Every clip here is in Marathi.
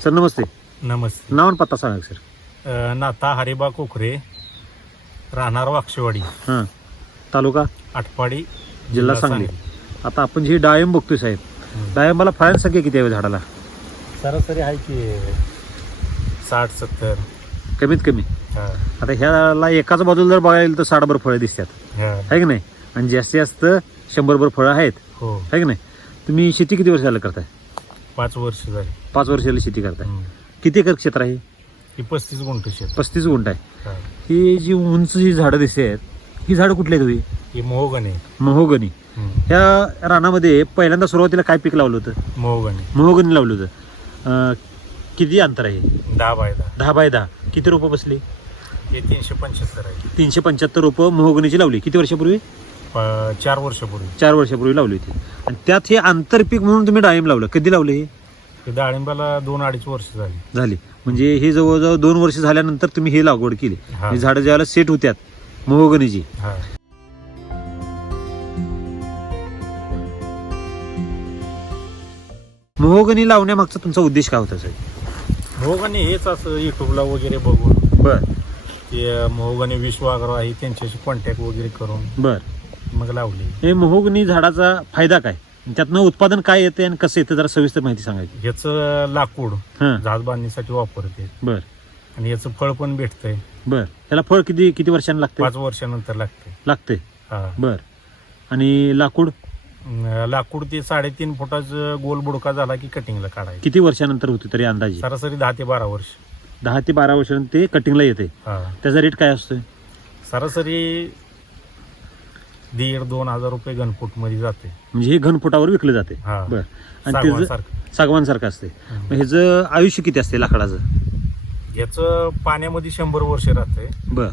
सर नमस्ते. नमस्ते. नाव आणि पत्ता सांगा सर. नाता हरिबा कोखरे, राहणार वाक्षवाडी, हां, तालुका आटपाडी, जिल्हा सांगली. आता आपण जी डाळिंब बघतोय साहेब, डाळिंबाला फळांची संख्या किती आहे झाडाला? सरासरी आहे की 60-70. कमीत कमी. आता ह्याला एकाच बाजूला जर बघायला तर 60 फळं दिसतात, आहे की नाही? आणि जास्तीत जास्त 100 फळं आहेत, हो, आहे की नाही? तुम्ही शेती किती वर्ष झालं करताय? 5 वर्ष झाली. 5 वर्षाला शेती करताय. किती एकर क्षेत्र आहे? ही 35 गुंठ शेत. 35 गुंठ आहे. ही जी उंच जी झाडं दिसत आहेत, ही झाडं कुठली आहेत? होई ही मोहगणी. महोगनी. ह्या रानामध्ये पहिल्यांदा सुरुवातीला काय पीक लावलं होतं? मोहगणी. महोगनी लावलं होतं. किती अंतर आहे? 10x10. 10x10. किती रोपं बसली? हे 375 आहे. 375 रोपं महोगनीची लावली. किती वर्षापूर्वी? 4 वर्षापूर्वी. 4 वर्षापूर्वी लावली होती. आणि त्यात हे आंतरपीक म्हणून तुम्ही डाळिंब लावलं. कधी लावलं हे? डाळिंबाला 2-2.5 वर्ष झाली. म्हणजे हे जवळजवळ 2 वर्ष झाल्यानंतर तुम्ही हे लागवड केली. ही झाडं ज्यावेळेला सेट होत्यात महोगनीची. महोगनी लावण्यामागचा तुमचा उद्देश काय होता साहेब? मोहगणी हेच असं युट्यूबला वगैरे बघून, बर, ते मोहगणी विश्वाग्र आहे त्यांच्याशी कॉन्टॅक्ट वगैरे करून बर, मग लावली. हे महोगनी झाडाचा फायदा काय, त्यातनं उत्पादन काय येते आणि कसं येतं, जरा सविस्तर माहिती सांगायची. ह्याचं लाकूड हां, झाड बांधणीसाठी वापरते. बर, आणि याचं फळ पण भेटतंय. बर. त्याला फळ किती किती वर्षांनी लागते? 5 वर्षानंतर लागते. बर. आणि लाकूड? लाकूड ते 3.5 फुटाचं गोल बुडका झाला की कटिंगला काढायचं. किती वर्षानंतर होते तरी अंदाजे? सरासरी 10 ते 12 वर्ष. 10 ते 12 वर्षांनी ते कटिंगला येते. त्याचा रेट काय असतोय? सरासरी 1,500-2,000 हजार रुपये घनफूट मध्ये जाते. म्हणजे हे घनफुटावर विकलं जाते. बर. आणि त्याचं सागवानसारखं असते. मग ह्याचं आयुष्य किती असते लाकडाचं? याचं पाण्यामध्ये 100 वर्ष राहते. बर.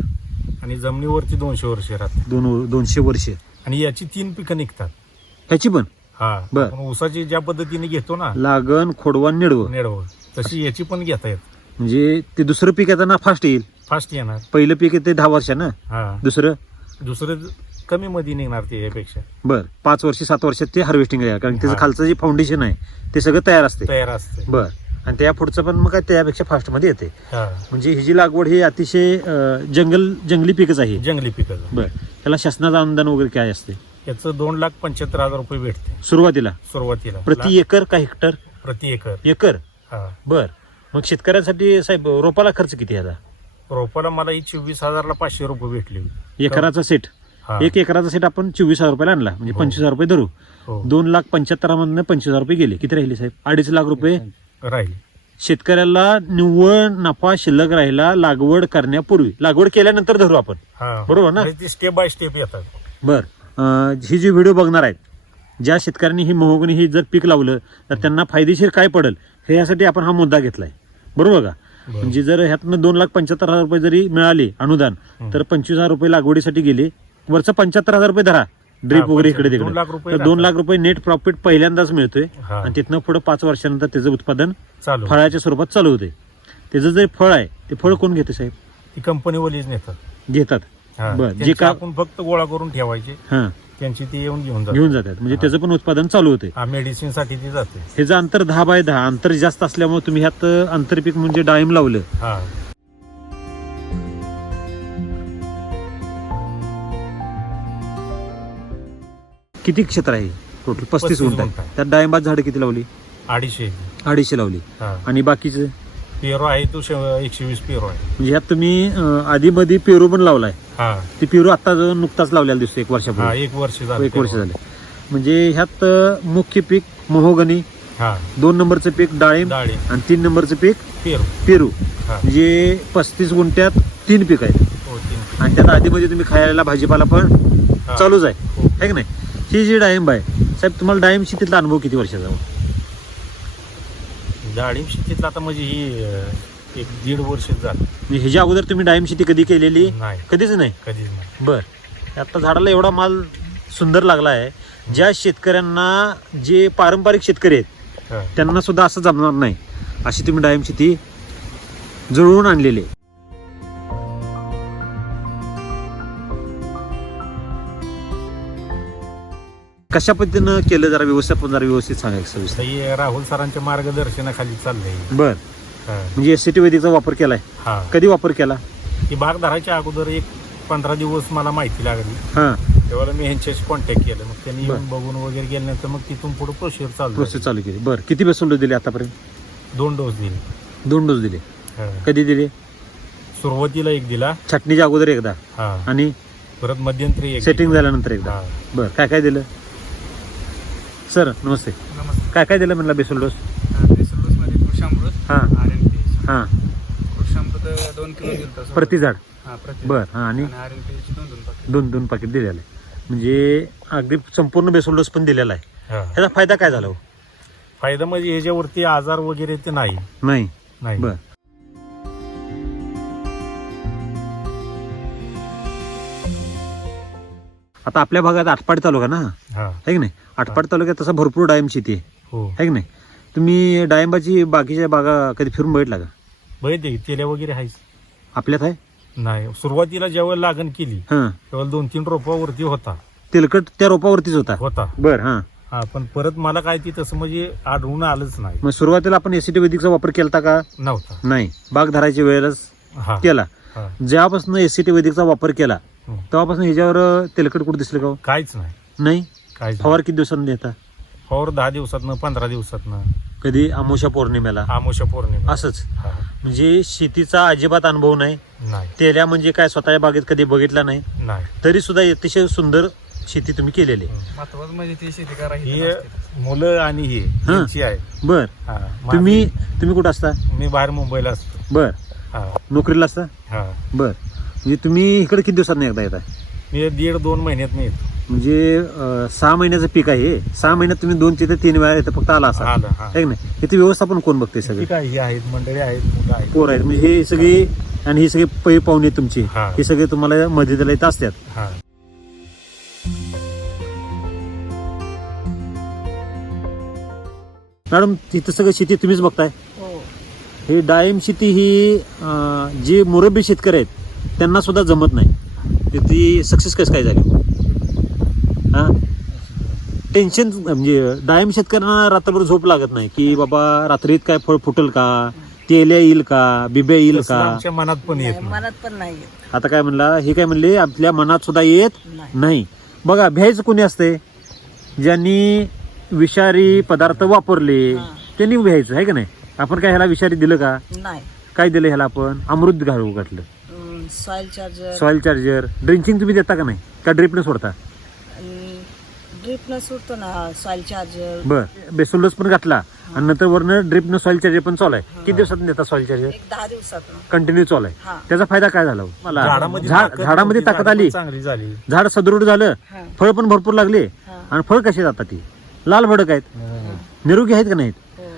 आणि जमिनीवरती 200 वर्ष राहते. 200 वर्ष. आणि याची 3 पिकं निघतात. ह्याची पण? बर. आपण ऊसाची ज्या पद्धतीने घेतो ना, लागण, खोडवा, निडवं, तशी याची पण घेता येत. म्हणजे ते दुसरं पीक येताना फास्ट येईल. फास्ट येणार. पहिलं पीक येते 10 वर्षानं. दुसरं कमी मध्ये निघणार ते यापेक्षा. बर. 5 वर्ष 7 वर्षात ते हार्वेस्टिंग आहे, कारण त्याचं खालचं जे फाउंडेशन आहे ते सगळं तयार असते. बर. आणि त्या पुढचं पण मग काय त्यापेक्षा फास्ट मध्ये येते. म्हणजे ही जी लागवड ही अतिशय जंगली पीकच आहे. जंगली पिकं. बर. त्याला शासनाचं अनुदान वगैरे काय असते? याचं 2,75,000 रुपये भेटते सुरुवातीला. प्रति एकर का हेक्टर? प्रति एकर. एकर. बर. मग शेतकऱ्यांसाठी साहेब रोपाला खर्च किती याचा? रोपाला मला ही 24,000 ला 500 रुपये भेटले. एकराचा सेट. 1 एकराचा सेट आपण 24,000 रुपयाला आणला, म्हणजे 25,000 रुपये धरू. 2,75,000 मधनं 25,000 रुपये गेले. किती राहिले साहेब? 2.5 लाख रुपये राहिले. शेतकऱ्याला निव्वळ नफा शिल्लक राहिला लागवड करण्यापूर्वी. लागवड केल्यानंतर धरू आपण, बरोबर ना? स्टेप बाय स्टेप येतात. बर. ही जी व्हिडिओ बघणार आहेत, ज्या शेतकऱ्यांनी ही महोगनी ही जर पीक लावलं तर त्यांना फायदेशीर काय पडेल हे यासाठी आपण हा मुद्दा घेतलाय, बरोबर का? म्हणजे जर ह्यातनं 2,75,000 रुपये जरी मिळाले अनुदान, तर 25,000 रुपये लागवडीसाठी गेले. वरचं 75,000 रुपये धरा, ड्रीप वगैरे इकडे तिकडे, तर 2 लाख रुपये नेट प्रॉफिट पहिल्यांदाच मिळतोय. आणि तिथनं पुढे 5 वर्षानंतर त्याचं उत्पादन फळाच्या स्वरूपात चालू होते. त्याचं जे फळ आहे ते फळ कोण घेते साहेब? ती कंपनीवालीच घेतात. बर. जे का आपण फक्त गोळा करून ठेवायचे, त्यांची ती येऊन घेऊन जातात. म्हणजे त्याचं पण उत्पादन चालू होते. मेडिसिन साठी ती जाते. ह्याचं अंतर 10x10 अंतर जास्त असल्यामुळे तुम्ही ह्यात आंतरपीक म्हणजे डाळिंब लावलं. किती क्षेत्र आहे टोटल? 35 गुंठ आहे. त्यात डाळिंबात झाडं किती लावली? 250 लावली. आणि बाकीचे पेरू आहे तो 120 पेरू आहे. म्हणजे ह्यात तुम्ही आधी मध्ये पेरू पण लावलाय. ती पेरू आता नुकताच लावलेला दिसतो. 1 वर्षापूर्वी. 1 वर्ष झाले. म्हणजे ह्यात मुख्य पीक महोगनी, 2 नंबरचं पीक डाळिंब, आणि 3 नंबरचं पीक पेरू. म्हणजे 35 गुंठ्यात 3 पीक आहेत. आणि त्यात आधी मध्ये तुम्ही खायला भाजीपाला पण चालूच आहे की नाही? ही जी डाळिंब आहे साहेब, तुम्हाला डाळिंब शेतीतला अनुभव किती वर्षाचा? डाळिंब शेतीतला आता म्हणजे ही 1-1.5 वर्ष झालं. ह्याच्या अगोदर तुम्ही डाळिंब शेती कधी केलेली? कधीच नाही. बर. आता झाडाला एवढा माल सुंदर लागला आहे, ज्या शेतकऱ्यांना जे पारंपरिक शेतकरी आहेत त्यांना सुद्धा असं जमणार नाही अशी तुम्ही डाळिंब शेती जुळवून आणलेली आहे. कशा पद्धतीनं केलं जरा व्यवस्थापन जरा व्यवस्थित सांगायचं सविस्तर. हे राहुल सरांच्या मार्गदर्शनाखाली चाललंय. बर म्हणजे एससीटी वैदिकचा वापर केलाय. हा कधी वापर केला? ही बाग धरायच्या अगोदर एक 15 दिवस मला माहिती लागली. हा तेव्हा मी ह्यांच्याशी कॉन्टॅक्ट केलं. मग त्यांनी येऊन बघून वगैरे गेल्यानंतर मग तिथून पुढे प्रोसेस चालू केली. बरं किती बेसल डोस दिले आतापर्यंत? 2 डोस दिले. 2 डोस दिले. हा. कधी दिले? सुरुवातीला एक दिला. छाटणीच्या अगोदर एकदा हा आणि परत मध्यंतरी एक सेटिंग झाल्यानंतर एकदा. हा. बरं काय काय दिलं सर? नमस्ते. नमस्ते. काय काय दिलं म्हणला बेसल डोस? मध्ये कृषामृत हा RNPH. हा कृषामृत 2 किलो दिलं प्रति झाड. प्रति बरं हा आणि RNPH 2 पाकिट. 2 पाकिट दिलेलं आहे. म्हणजे अगदी संपूर्ण बेसल डोस पण दिलेला आहे. हा. ह्याचा फायदा काय झाला हो? फायदा म्हणजे ह्याच्यावरती आजार वगैरे ते नाही. नाही. बरं आता आपल्या भागात आटपाडी तालुका ना हा आहे की नाही? आटपाडी तालुक्यात तसा भरपूर डाळिंब शेती आहे हो है की नाही? तुम्ही डाळिंबाची बाकीच्या बागा कधी फिरून बघितला का? बघितले तेल्या वगैरे आहेच आपल्यात आहे नाही. सुरुवातीला ज्यावेळेला लागण केली हा तेव्हा 2-3 रोपावरती होता. तेलकट त्या रोपावरतीच होता. बर हा हा पण परत मला काय ती तसं म्हणजे आढळून आलंच नाही. मग सुरुवातीला आपण एसीटी वैदिकचा वापर केला का? नव्हता. नाही. बाग धरायच्या वेळेलाच हा केला. हा. जेव्हापासून एसीटी वैदिकचा वापर केला हं. तेव्हापासून ह्याच्यावर तेलकट कुठं दिसलं का हो? काहीच नाही. नाही. काहीच फवार किती दिवसांनी देता? फवार 10 दिवसातनं 15 दिवसातनं कधी अमावस्या पौर्णिमेला आमोशा पौर्णिमा असंच. हा. म्हणजे शेतीचा अजिबात अनुभव नाही. नाही तेल्या म्हणजे काय स्वतःच्या बागेत कधी बघितला नाही नाही. तरी सुद्धा अतिशय सुंदर शेती तुम्ही केलेली आहे. महत्वाचं म्हणजे ती शेती ही करायची. मुलं आणि ही यांची आहे. बर हा. तुम्ही कुठं असता? मी बाहेर मुंबईला असतो. बर हा नोकरीला असता? हा बर म्हणजे तुम्ही इकडे किती दिवसात एकदा येता? मी 1.5-2 महिन्यात मी येतो. म्हणजे 6 महिन्याचं पीक आहे. 6 महिन्यात तुम्ही 2 ते 3 वेळा येतं फक्त आला असा आलं हा. आहे की नाही? इथे व्यवस्थापन कोण बघते? सगळे किती काय ही आहेत मंडळी आहेत मुलं आहेत. पोर आहेत म्हणजे हे सगळे आणि ही सगळे पै पाहुणे तुमची हा. हे सगळे तुम्हाला मदतीला येत असतात. हा मॅडम तिथं सगळं शेती तुम्हीच बघताय. हो. ही डाळिंब शेती ही जे मुरब्बी शेतकरी आहेत त्यांना सुद्धा जमत नाही. तर ती सक्सेस कसं काय झाली? हा टेन्शन म्हणजे डाळिंब शेतकऱ्यांना रात्रभर झोप लागत नाही की बाबा रात्रीत काय फळ फुटल का, तेल्या येईल का, बिब्या येईल तसं का. आमच्या मनात पण येत नाही, नाही. मनात पण नाही येत. आता काय म्हणला हे काय म्हणले आपल्या मनात सुद्धा येत नाही. नाही. बघा भ्यायचं कोणी असते? ज्यांनी विषारी पदार्थ वापरले हा. त्यांनी भ्यायचं आहे का नाही? आपण काय ह्याला विषारी दिलं का? नाही. काय दिलं ह्याला? आपण अमृत घालू घातलं. Soil charger soil charger. Drenching तुम्ही देता का नाही? का ड्रिपने सोडता? ड्रिपनं सुटतो ना सॉइल चार्जर. बर बेसल डोस पण घातला आणि नंतर वरनं ड्रिपनं सॉइल चार्जर पण चालू आहे. किती दिवसात देता सॉइल चार्जर? एक 10 दिवसात. कंटिन्यू चालू आहे. हा. त्याचा फायदा काय झाला हो? मला झाडामध्ये झाडामध्ये ताकद झाडं आली, पण चांगली झाली. झाड सदृढ झालं, हा. फळ पण भरपूर लागले. हा. आणि फळ कसे जातात? ती लाल भडक आहेत, निरोगी आहेत का नाहीत? हो.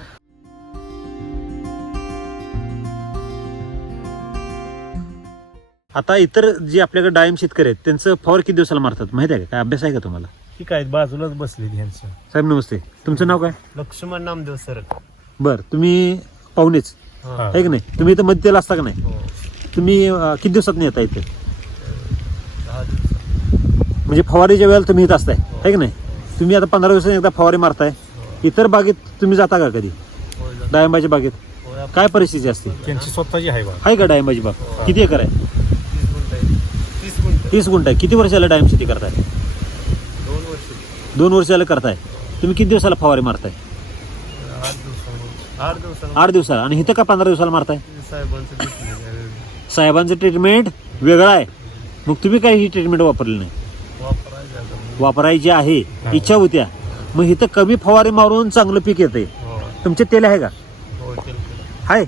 आता इतर जे आपल्याकडे डाळिंब शेतकरी आहेत त्यांचं फवार किती दिवसाला मारतात माहिती आहे का? काय अभ्यास आहे का तुम्हाला? ठीक आहे बाजूलाच बसलेली ह्यांचं. साहेब नमस्ते. तुमचं नाव काय? लक्ष्मण नामदेव सर. बर तुम्ही पाहुणेच हा. आहे की नाही? तुम्ही इथं मध्यला असता का नाही? तुम्ही किती दिवसात येता इथे? 10 दिवसात. म्हणजे फवारीच्या वेळेला तुम्ही इथं असताय आहे की नाही? तुम्ही आता 15 दिवसांनी एकदा फवारी मारताय. इतर बागेत तुम्ही जाता का कधी? डाळिंबाच्या बागेत काय परिस्थिती असते? त्यांची स्वतःची आहे बा. आहे का डाळिंबाची बाग? किती एकर आहे? 30 गुंठ आहे. 30 गुंठ. 30 गुंठ आहे. किती वर्षाला डाळिंब शेती करताय? 2 वर्ष. 2 वर्षाला करताय. तुम्ही किती दिवसाला फवारी मारताय? 8 दिवसांनी. 8 दिवसांनी. 8 दिवसाला. आणि इथं का 15 दिवसाला मारताय? साहेबांचं ट्रीटमेंट आहे. साहेबांचं ट्रीटमेंट वेगळं आहे. मग तुम्ही काय ही ट्रीटमेंट वापरली नाही? वापरायचं आता. वापरायची आहे, इच्छा होत्या. मग इथं कमी फवारी मारून चांगलं पीक येते. हो. तुमचे तेल आहे का? हो, तेल. आहे.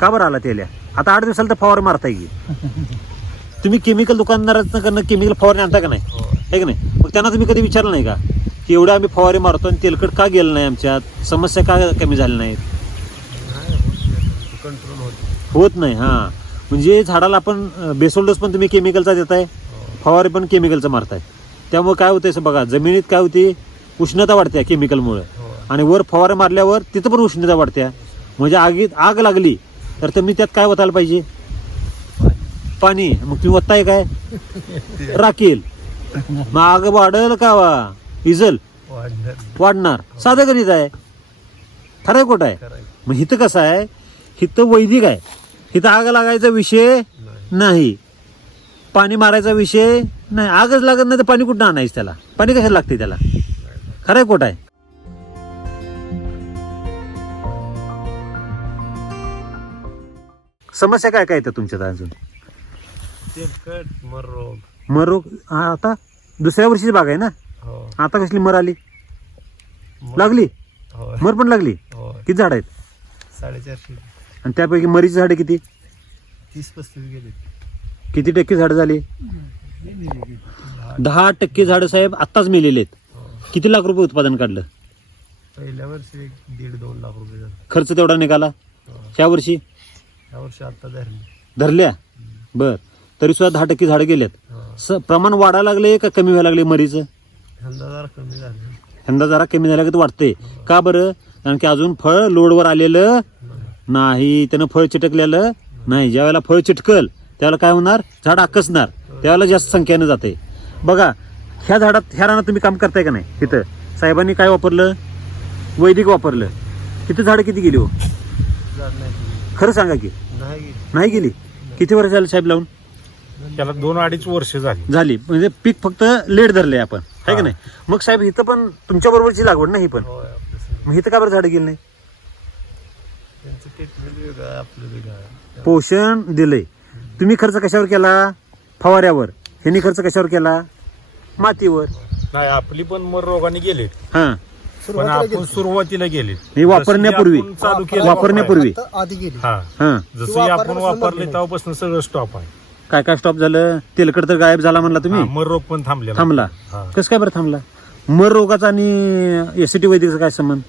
का बरं आला तेल्या? आता 8 दिवसाला तर फवारी मारताय की. तुम्ही केमिकल दुकानदारांकडनं केमिकल फवारणी आणता का नाही? हो. आहे का नाही? मग त्यांना तुम्ही कधी विचारलं नाही का की एवढं आम्ही फवारी मारतो आणि तेलकट का गेलं नाही, आमच्यात समस्या का कमी झाल्या नाहीत? कंट्रोल होत. होत नाही. हां म्हणजे झाडाला आपण बेसल डोस पण तुम्ही केमिकलचा देताय, फवारी पण केमिकलचं मारताय. त्यामुळे काय होतंय असं बघा, जमिनीत काय होते? उष्णता वाढते केमिकलमुळे. हो. आणि वर फवारा मारल्यावर तिथं पण उष्णता वाढत्या. म्हणजे आग लागली तर तुम्ही त्यात काय ओतायला पाहिजे? पाणी. मग तुम्ही ओतताय काय? राखेल. मग आग वाढल का विजल? वाढणार वाढणार. साधं गणित आहे. खरं खोटं आहे. करायचं मग हिथं कसं आहे, हिथं वैदिक आहे. हिथं आग लागायचा विषय नाही. नाही, पाणी मारायचा विषय नाही. आगच लागत नाही तर पाणी कुठं आणायचं त्याला? पाणी कशाला लागते त्याला? खरं खोटं आहे? समस्या काय काय येतात तुमच्यात अजून? तेलकट मर रोग. मर रोग आता दुसऱ्या वर्षीची बाग आहे ना, हो आता कसली मर आली? मर- लागली होय मर पण लागली. होय किती झाड आहेत? 450 आणि त्यापैकी मरीची झाडे किती? 30-35 गेले. किती टक्के झाडं झाली? 10% झाडं साहेब आत्ताच मेलेले आहेत. हो. किती लाख रुपये उत्पादन काढलं? पहिल्या वर्षी 1.5-2 लाख रुपये झाले. खर्च तेवढा निघाला. हो. ह्या वर्षी या वर्षी आता धरले. धरल्या. बर, तरी सुद्धा 10% झाडं गेल्यात. हो. प्रमाण वाढायला लागले का कमी व्हायला लागले मरीचं? यंदा जरा कमी झाले. यंदा जरा कमी झालं का वाटतंय. का बरं? कारण की अजून फळ लोडवर आलेलं नाही, त्यानं फळ चिटकलेलं नाही. ज्या वेळेला फळ चिटकल त्यावेळेला काय होणार? झाड आकसणार, त्यावेळेला जास्त संख्येनं जाते. बघा ह्या झाडात, ह्या रानात तुम्ही काम करताय का नाही? तिथं साहेबांनी काय वापरलं? वैदिक वापरलं. तिथं झाडं किती गेली हो? झाड नाही. खरं सांगा की नाही गेली. नाही गेली. किती वर्ष झालं साहेब लावून? त्याला 2-2.5 वर्ष झाली. झाली. म्हणजे पीक फक्त लेट धरलंय आपण, आहे की हा. नाही? मग साहेब इथं पण तुमच्या बरोबरची लागवड नाही ही पण, होय आपलं सगळं. मग इथं का बरं झाडं गेली नाही? त्यांचं ट्रीटमेंट वेगळं आहे, आपलं वेगळं आहे. पोषण दिलंय. तुम्ही खर्च कशावर केला? फवाऱ्यावर. ह्यांनी खर्च कशावर केला? मातीवर. नाही, आपली पण मर रोगाने गेले, हा, पण आपण सुरुवातीला गेले. हे वापरण्यापूर्वी. जशी आपण चालू केलं वापरण्यापूर्वी. आधी गेली. हा, हा, जसं आपण वापरले तेव्हापासून सगळं स्टॉप आहे. काय काय स्टॉप झालं? तेलकट तर गायब झाला म्हणला तुम्ही. हा, मर रोग पण थांबलेला. थांबला. हा. कसं काय बरं थांबला? मर रोगाचा आणि एसिटी वैदिकचा काय संबंध?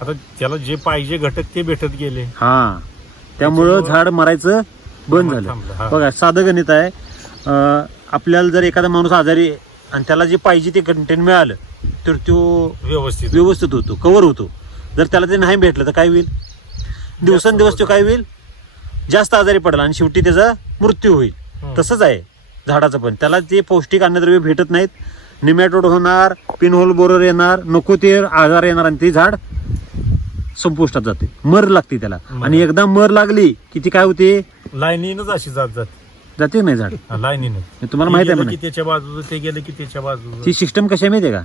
आता त्याला जे पाहिजे घटक ते भेटत गेले. हा, त्यामुळं झाड मरायचं बंद थांबलं, झालं. हा. बघा साधं गणित आहे. आपल्याला जर एखादा माणूस आजारी आणि त्याला जे पाहिजे ते कंटेंट मिळालं तर तो व्यवस्थित होतो, कव्हर होतो. जर त्याला ते नाही भेटलं तर काय होईल? दिवसेंदिवस तो काय होईल? जास्त आजारी पडला आणि शेवटी त्याचा मृत्यू होईल. तसंच आहे झाडाचं पण. त्याला ते पौष्टिक अन्नद्रव्य भेटत नाहीत, निमॅटोड होणार, पिनहोल बोरर येणार, नको ते आजार येणार आणि ते झाड संपुष्टात जाते. मर लागते त्याला. आणि एकदा मर लागली की ती काय होते? लाईनीनच अशी जाते नाही झाड. लाईनीनं. तुम्हाला माहिती आहे की म्हणा, त्याच्या बाजूचं, ते गेलं की त्याच्या बाजूचं. ती सिस्टम कशी आहे माहिती आहे का?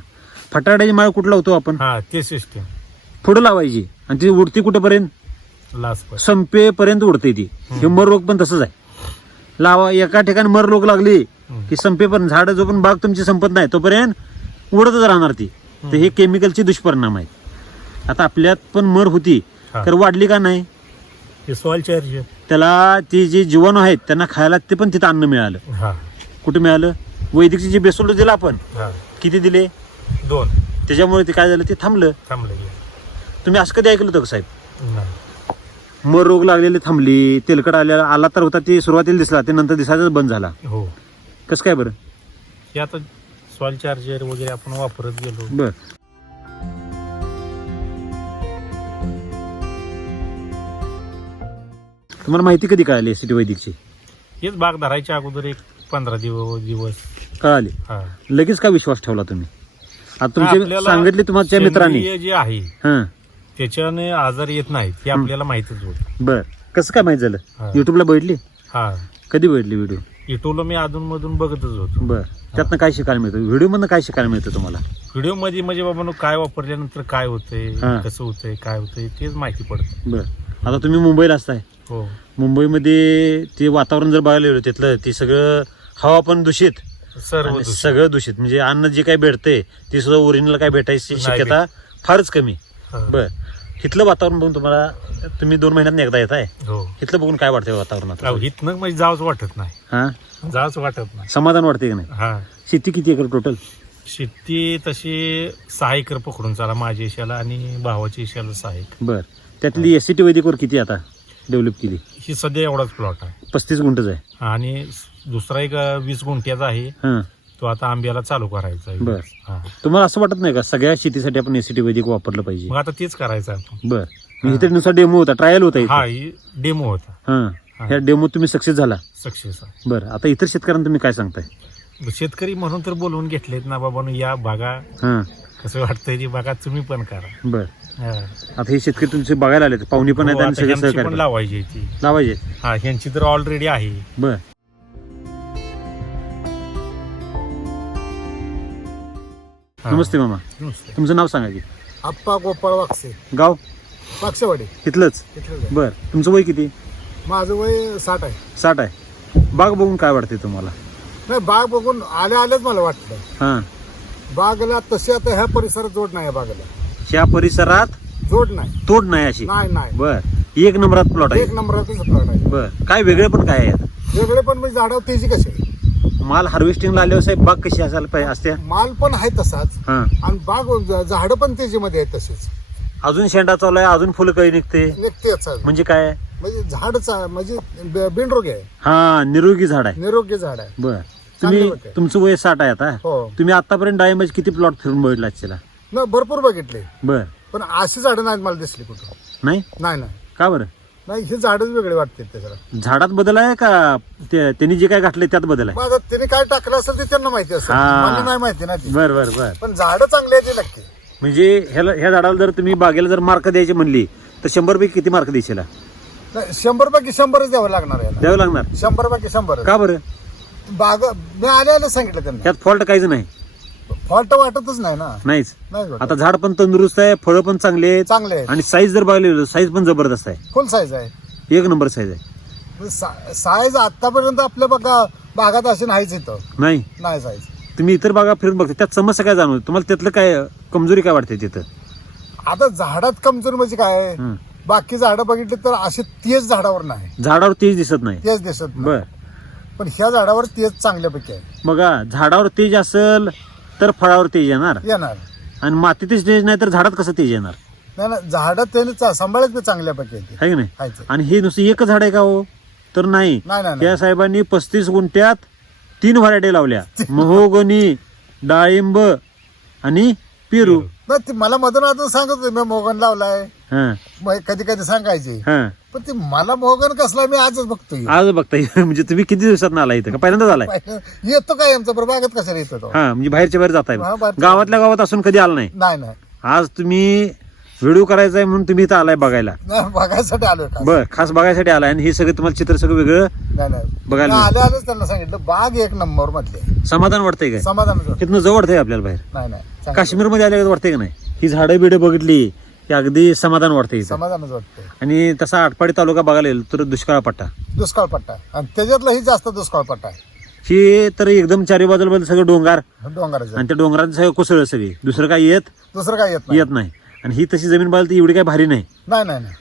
फटाड्याची माळ कुठं लावतो आपण? हा, ते सिस्टम पुढं लावायची आणि ती उडती कुठेपर्यंत? लास्ट पण. संपेपर्यंत उडते ती. हे मर रोग पण तसंच आहे. लावा एका ठिकाणी मर रोग लागली की संपेपर्यंत, झाड जो पण बाग तुमची संपत नाही तोपर्यंत उडतच राहणार ती. तर हे केमिकलचे दुष्परिणाम आहेत. आता आपल्यात पण मर होती हा. तर वाढली का नाही? ते सॉइल चार्ज. त्याला ती जी जीवाणू आहेत त्यांना खायला ते पण तिथं अन्न मिळालं. हा, कुठे मिळालं? वैदिकचे जे बेसोल दिला आपण, हा, किती दिले? 2 त्याच्यामुळे ते काय झालं? ते थांबलं. थांबले. तुम्ही असं कधी ऐकलं होतं का साहेब? नाही. मर रोग लागलेली थांबली, तेलकट आला तर होता, ते सुरुवातीला दिसला, ते नंतर दिसायचं बंद झाला. हो, कसं काय बरं? हे आता सॉइल चार्जर वगैरे आपण वापरत गेलो. बर, तुम्हाला माहिती कधी कळाली एसिटी वैदिकची? हेच बाग धरायच्या अगोदर एक 15 दिवस कळाली. हा. लगेच का विश्वास ठेवला तुम्ही? आता तुमचे आपल्याला सांगितले तुमच्या मित्रांनी. सेंद्रिय जे आहे हा, त्याच्याने आजार येत नाहीत हे आपल्याला माहितच होत. बर, कसं काय माहित झालं? हा. युट्यूबला बघितली? हा, कधी बघितली व्हिडिओ? युट्यूबला मी अधून मधून बघतच होतो. बर, त्यातनं काय शिकायला मिळतं? व्हिडिओ मधनं काय शिकायला मिळतं तुम्हाला? व्हिडिओ मध्ये म्हणजे बाबा काय वापरल्यानंतर काय होतंय, हा. कसं होतंय, काय होतंय तेच माहिती पडतं. बर, आता तुम्ही मुंबईला असताय. हो, मुंबईमध्ये ते वातावरण जर बघायला गेलो तिथलं, ते सगळं हवा पण दूषित सर्व आणि दूषित. सगळं दूषित. म्हणजे अन्न जे काही भेटते ते सुद्धा ओरिजिनल काय भेटायची नाही शक्यता फारच कमी. हा. बर, इथलं वातावरण बघून तुम्हाला, तुम्ही 2 महिन्यात एकदा येत आहे, हो, इथलं बघून काय वाटतंय वातावरणात? इथनं म्हणजे जावंच वाटत नाही. हा, जावंच वाटत नाही. समाधान वाटते की नाही? हा, शेती किती एकर टोटल? शेती तशी 6 एकर पकडून चाला, माझ्या इशाला आणि भावाच्या इशाला 6 एकर. बर, त्यातली एसिटी वैदिकवर किती आता डेव्हलप केली? ही सध्या एवढाच प्लॉट आहे 35 गुंठच आहे. आणि दुसरा एक 20 गुंठ्याचा आहे, हा, तो आता आंब्याला चालू करायचा आहे. बर. हा. तुम्हाला असं वाटत नाही का सगळ्या शेतीसाठी आपण एसिटी वैदिक वापरलं पाहिजे? मग आता तेच करायचं आहे आपण. बर, मग इथे नुसार डेमो होता, ट्रायल होता इथे. हा, ही डेमो होता. हा, ह्या डेमो तुम्ही सक्सेस झाला. सक्सेस आहे. बर, आता इतर शेतकऱ्यांना तुम्ही काय सांगताय? शेतकरी म्हणून तर बोलवून घेतलेत ना बाबा, या बागा हा, कसं वाटतंय ते बघा, तुम्ही पण करा. बर हा. आता हे शेतकरी तुमचे बघायला आले पाहुणी पण हो, आहेत आणि आता सगळे ह्यांची पण सहकार्य लावायची ती. लावायचे. हा, ह्यांची तर ऑलरेडी आहे. बर हा. नमस्ते मामा, नमस्ते. तुमचं नाव सांगा की. आप्पा गोपाळ वागसे, गाव पाक्षवाडी. इथलंच. बर तुमचं वय किती? माझं वय 60 आहे. 60 आहे. बाग बघून काय वाटते तुम्हाला? नाही, बाग बघून आल्याच मला वाटलं. हा, बागला तशी आता ह्या परिसरात जोड नाही आहे. बागला ह्या परिसरात जोड नाही. तोड नाही अशी. नाही बर एक नंबरात प्लॉट आहे. एक नंबरातच प्लॉट आहे. बर काय वेगळे पण काय आहे यात? वेगळे पण म्हणजे झाडावर तेजी कशी आहे. माल हार्वेस्टिंगला आल्यावर साहेब बाग कशी असायला पाहिजे असते? माल पण आहे तसाच हा, आणि बाग झाडं पण तेजीमध्ये आहेत तशीच. अजून शेंडा चालू आहे, अजून फुलं काही निघते निघतेच म्हणजे काय? म्हणजे झाडचा म्हणजे बिनरोगी आहे, हा, निरोगी झाड आहे. निरोगी झाड आहे. बर चांगलं तुम्ही वाटतंय. तुमचं वय 60 आहे आता. हो तुम्ही आतापर्यंत डाळिंबाचे किती प्लॉट फिरून बघितला असेल? न भरपूर बघितले, बर पण अशी झाडं नाही मला दिसली कुठं. नाही नाही का बरं? नाही, हे झाडच वेगळे वाटते ते जरा. झाडात बदल आहे का त्यांनी जे काय घातलंय त्यात बदल आहे? माझं त्याने काय टाकलं असेल ते त्यांना माहिती असेल, हा. मला नाही माहिती ना ती. बर बर बर. पण झाडं चांगली आहे ते नक्की. म्हणजे ह्या झाडाला जर तुम्ही बागेला जर मार्क द्यायची म्हणली तर 100 पैकी किती मार्क द्यायचे? नाही, 100 पैकी 100च द्यावं लागणार आहे. द्यावं लागणार. 100 पैकी 100. का बरं? बाग मी आले सांगितलं त्यांना, त्यात फॉल्ट काहीच नाही. फॉल्ट वाटतच नाही ना. नाहीच. नाही वाटत. आता झाड पण तंदुरुस्त आहे, फळं पण चांगले आहेत चांगले आहे, आणि साईज जर बघायला साईज पण जबरदस्त आहे. फुल साईज आहे. एक नंबर साईज आहे. साईज आतापर्यंत आपल्या बागात अशी नाहीच इथं. नाही नाही साईज. तुम्ही इतर बागा फिरून बघता त्यात समस्या काय जाणवते तुम्हाला? त्यातलं काय कमजोरी काय वाटते तिथं? आता झाडात कमजोर म्हणजे काय, हं. बाकी झाडं बघितली तर अशी तेज झाडावर नाही, झाडावर तेज दिसत नाही. तेज दिसत नाही. बर पण ह्या झाडावर तेज चांगल्यापैकी आहे. बघा, झाडावर तेज असेल तर फळावर तेज येणार येणार. आणि मातीतच तेज नाही तर झाडात कसं तेज येणार? नाही ना, झाडं त्याने सांभाळत बी चांगल्यापैकी आहे ते. आहे की नाही? खायचं. आणि हे नुसतं एकच झाड आहे का हो? तर नाही. नाही, नाही, त्या नाही. साहेबांनी 35 गुंठ्यात 3 व्हरायटी लावल्या. महोगनी, डाळिंब आणि पेरू. नाही, ती मला मधून सांगत होते मी मोगन लावलाय, हा मग कधी कधी सांगायचे. हा. पण ते मला मोगन कसला मी आजच बघतोय. आज बघताय म्हणजे तुम्ही किती दिवसात आला इथं? का पहिल्यांदाच आलाय? येतो काय आमचा बरं, बागेत कशाला येतो तो? हा, म्हणजे बाहेरच्या बाहेर जाताय. हा, बाहेरच्या गावातल्या गावात असून कधी आला नाही. नाही नाही आज तुम्ही व्हिडिओ करायचा आहे म्हणून तुम्ही इथं आलाय बघायला. नाही, बघायसाठी आलोय का? बर, खास बघायसाठी आलाय आणि हे सगळं तुम्हाला चित्र सगळं वेगळं नाही नाही, बघायला मी आलेच त्यांना सांगितलं बाग एक नंबर मधले. समाधान वाटतंय काय? समाधान तिथनं जवळ वाटतंय आपल्याला बाहेर? नाही नाही, चांगलं. काश्मीरमध्ये आल्यावर वाटतंय का नाही? ही झाडं बिडं बघितली की अगदी समाधान वाटतंय इथं. समाधानच वाटतंय. आणि तसा आटपाडी तालुका बघायला गेलो तर दुष्काळ पट्टा. दुष्काळ पट्टा आणि त्याच्यातलाही जास्त दुष्काळ पट्टा आहे. ही तर एकदम चारी बाजूला सगळं डोंगर डोंगराचं आणि त्या डोंगरात सगळं कोसळ सगळी, दुसरं काय दुसरं काय येत नाही. येत नाही. आणि ही तशी जमीन बघायला ती एवढी काय भारी नाही. नाही नाही नाही.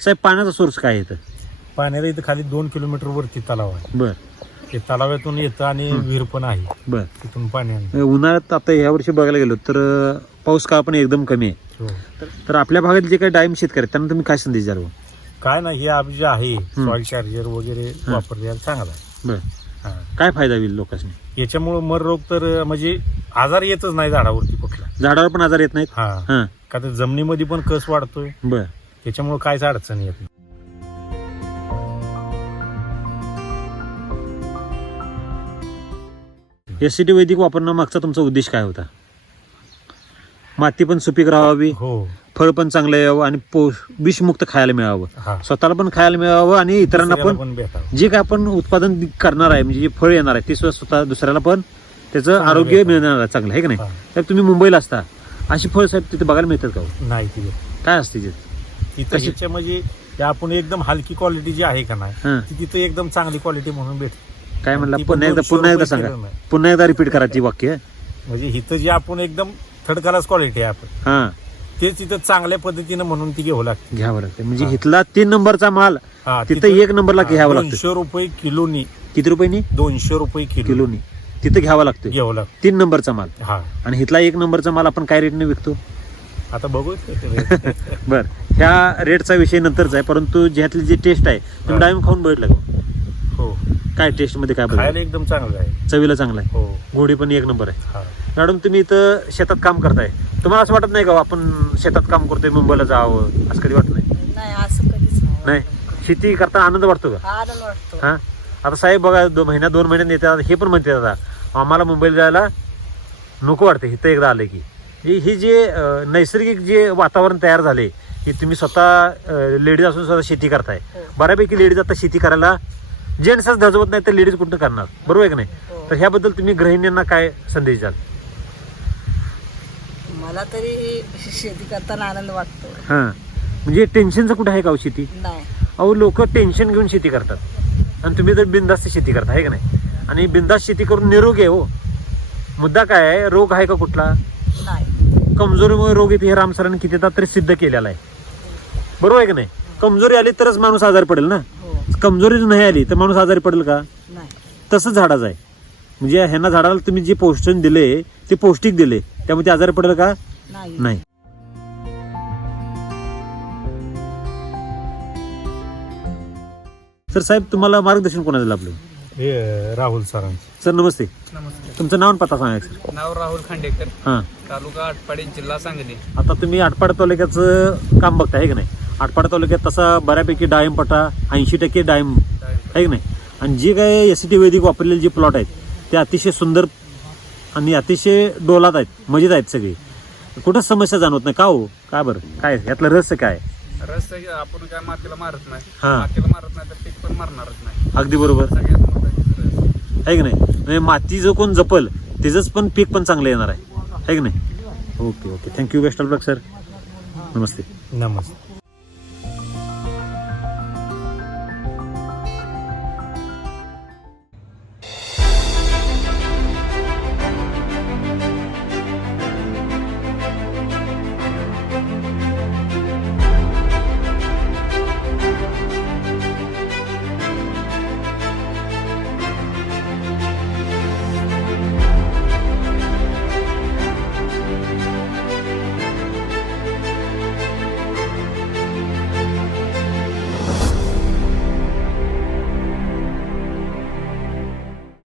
साहेब पाण्याचा सोर्स काय येतं? पाण्याला इथं खाली 2 किलोमीटर वरती तलाव आहे. बर ते तलावातून येतं आणि विहीर पण आहे, बर. तिथून पाणी आणतं. उन्हाळ्यात आता ह्या वर्षी बघायला गेलो तर पाऊस काळ पण एकदम कमी आहे. हो. तर आपल्या भागात जे काही डाळिंब शेतकरी आहेत, त्यांना तुम्ही काय संदेश द्याल? काय नाही, हे आप जे आहे सॉइल चार्जर वगैरे वापरलेला चांगला आहे. बर, हा. काय फायदा होईल लोकांनी? याच्यामुळे मर रोग तर म्हणजे आजार येतच नाही झाडावरती कुठला. झाडावर पण आजार येत नाहीत. हा, हा, का तर जमिनीमध्ये पण कस वाढतोय, बर. त्याच्यामुळे काहीच अडचण येत नाही. एससीटी वैदिक वापरणं मागचा तुमचा उद्देश काय होता? माती पण सुपीक राहावी, हो. फळ पण चांगलं यावं आणि विषमुक्त खायला मिळावं, हा. स्वतःला पण खायला मिळावं आणि इतरांना दुसऱ्याला पण भेटावं. जे काय आपण उत्पादन करणार आहे म्हणजे जे फळ येणार आहे ते सुद्धा स्वतः दुसऱ्याला पण त्याचं आरोग्य मिळणार आहे चांगलं, आहे का नाही? हा. तर तुम्ही मुंबईला असता अशी फळ साहेब तिथे बघायला मिळतात का हो? नाही तिथे काय असते ते? तिथं ह्याच्या म्हणजे ते आपण एकदम हलकी क्वालिटी जी आहे का हा. नाही ती तिथं एकदम चांगली क्वालिटी म्हणून भेटते. काय म्हणला? ती पण पुन्हा एकदा 200 सांगा, रुपये किलो पुन्हा एकदा रिपीट करा ती वाक्य. म्हणजे इथं जी आपण एकदम थर्ड क्लास क्वालिटी आहे आपण हा, तेच तिथं चांगल्या पद्धतीनं म्हणून ती घ्यावं लागते. घ्यावं लागते म्हणजे इथला 3 नंबरचा माल हा, तिथं 1 नंबरला घ्यावं लागतं. 200 रुपये किलोनी, किती रुपयांनी? 200 रुपये किलोनी तिथं घ्यावा लागतो घ्यावं लागतं. 3 नंबरचा माल. हा, आणि इथला 1 नंबरचा माल आपण काय रेटने विकतो? आता बघू. बर, ह्या रेटचा विषय नंतरचा आहे, परंतु ज्यातली जी टेस्ट आहे तुम्ही डाळिंब खाऊन बघितलं का? हो, काय टेस्ट मध्ये काय बदल? खायला एकदम चांगलं आहे. चवीला चांगला आहे, हो. गोडी पण 1 नंबर आहे. हा. मॅडम तुम्ही इथं शेतात काम करताय, तुम्हाला असं वाटत नाही का आपण शेतात काम करतोय मुंबईला जावं असं कधी वाटत नाही? नाही, असं कधीच नाही. नाही, शेती करताना आनंद वाटतो का? आनंद वाटतो. हा, आता साहेब बघा 2 महिन्यात येतात, हे पण म्हणते आता आम्हाला मुंबईला जायला नको वाटते इथं एकदा आलं की. ही जे नैसर्गिक जे वातावरण तयार झाले की तुम्ही स्वतः लेडीज असून स्वतः शेती करताय. बऱ्यापैकी लेडीज आता शेती करायला जेंट्सच धजवत नाही तर लेडीज कुठं करणार, बरोबर आहे की नाही? तर ह्याबद्दल तुम्ही गृहिणींना काय संदेश द्याल? मला तरी शेती करताना आनंद वाटतो. हां, म्हणजे टेन्शनचं कुठं आहे का हो शेती? नाही. अहो लोक टेन्शन घेऊन शेती करतात आणि तुम्ही तर बिंदास्त शेती करता आहे का नाही? आणि बिंदास्त शेती करून निरोगी आहे हो. मुद्दा काय आहे, रोग आहे का कुठला? नाही. कमजोरीमुळे रोग येते हे राम सरांनी कितीदा तरी सिद्ध केलेला आहे, बरोबर आहे की नाही? कमजोरी आली तरच माणूस आजारी पडेल ना. हो. कमजोरी नाही आली तर माणूस आजारी पडेल का? नाही. तसंच झाडाचं आहे. म्हणजे ह्यांना झाडाला तुम्ही जे पोषण दिले ते पौष्टिक दिले, त्यामुळे ते आजारी पडेल का? नाही. नाही. सर साहेब तुम्हाला मार्गदर्शन कोणाचं लाभलं? हे राहुल सरांचं. सर नमस्ते, नमस्ते. तुमचं नाव आणि पत्ता सांगा सर. नाव राहुल खांडेकर, हां, तालुका आटपाडी, जिल्हा सांगली. आता तुम्ही आटपाड तालुक्याचं काम बघता आहे की नाही? आटपाड तालुक्यात तसा बऱ्यापैकी डाळिंब पट्टा 80% डाळिंब आहे की नाही? आणि जे काय SCT वैदिक वापरलेले जे प्लॉट आहेत ते अतिशय सुंदर आणि अतिशय डोलात आहेत, मजेत आहेत सगळे. कुठंच समस्या जाणवत नाही का हो? काय बरं, काय यातलं रहस्य काय? रस आपण काय मातीला मारत नाही, हा. मातीला मारत नाही तर पीक पण मारणारच नाही. अगदी बरोबर सगळ्यात महत्त्वाची रस. आहे की नाही? म्हणजे माती जो कोण जपल त्याचंच पण पीक पण चांगलं येणार आहे की नाही? Okay, thank you, best of luck sir. Namaste. Namaste.